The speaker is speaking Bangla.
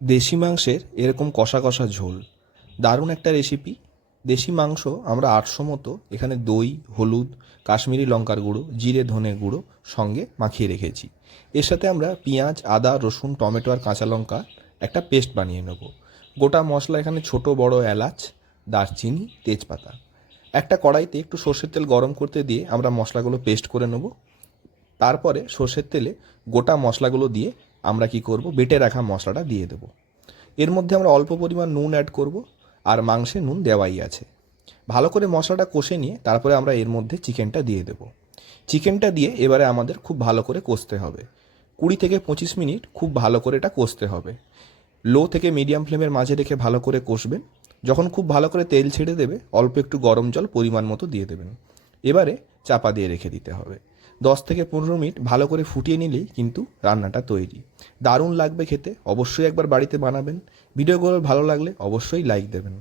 দেশি মাংসের এরকম কষা কষা ঝোল দারুণ একটা রেসিপি। দেশি মাংস আমরা 800 মতো এখানে দই, হলুদ, কাশ্মীরি লঙ্কার গুঁড়ো, জিরে ধনে গুঁড়ো সঙ্গে মাখিয়ে রেখেছি। এর সাথে আমরা পেঁয়াজ, আদা, রসুন, টমেটো আর কাঁচা লঙ্কা একটা পেস্ট বানিয়ে নেব। গোটা মশলা এখানে ছোট বড় এলাচ, দারচিনি, তেজপাতা। একটা কড়াইতে একটু সর্ষের তেল গরম করতে দিয়ে আমরা মশলাগুলো পেস্ট করে নেব। তারপরে সর্ষের তেলে গোটা মশলাগুলো দিয়ে আমরা কি করব, বেটে রাখা মশলাটা দিয়ে দেবো। এর মধ্যে আমরা অল্প পরিমাণ নুন অ্যাড করব, আর মাংসে নুন দেওয়াই আছে। ভালো করে মশলাটা কষে নিয়ে তারপরে আমরা এর মধ্যে চিকেনটা দিয়ে দেবো। চিকেনটা দিয়ে এবারে আমাদের খুব ভালো করে কষতে হবে। 20 থেকে 25 মিনিট খুব ভালো করে এটা কষতে হবে। লো থেকে মিডিয়াম ফ্লেমের মাঝে রেখে ভালো করে কষবেন। যখন খুব ভালো করে তেল ছেড়ে দেবে, অল্প একটু গরম জল পরিমাণ মতো দিয়ে দেবেন। এবারে চাপা দিয়ে রেখে দিতে হবে। 10 থেকে 15 মিনিট ভালো করে ফুটিয়ে নিলেই কিন্তু রান্নাটা তৈরি। দারুণ লাগবে খেতে, অবশ্যই একবার বাড়িতে বানাবেন। ভিডিওগুলো ভালো লাগলে অবশ্যই লাইক দেবেন।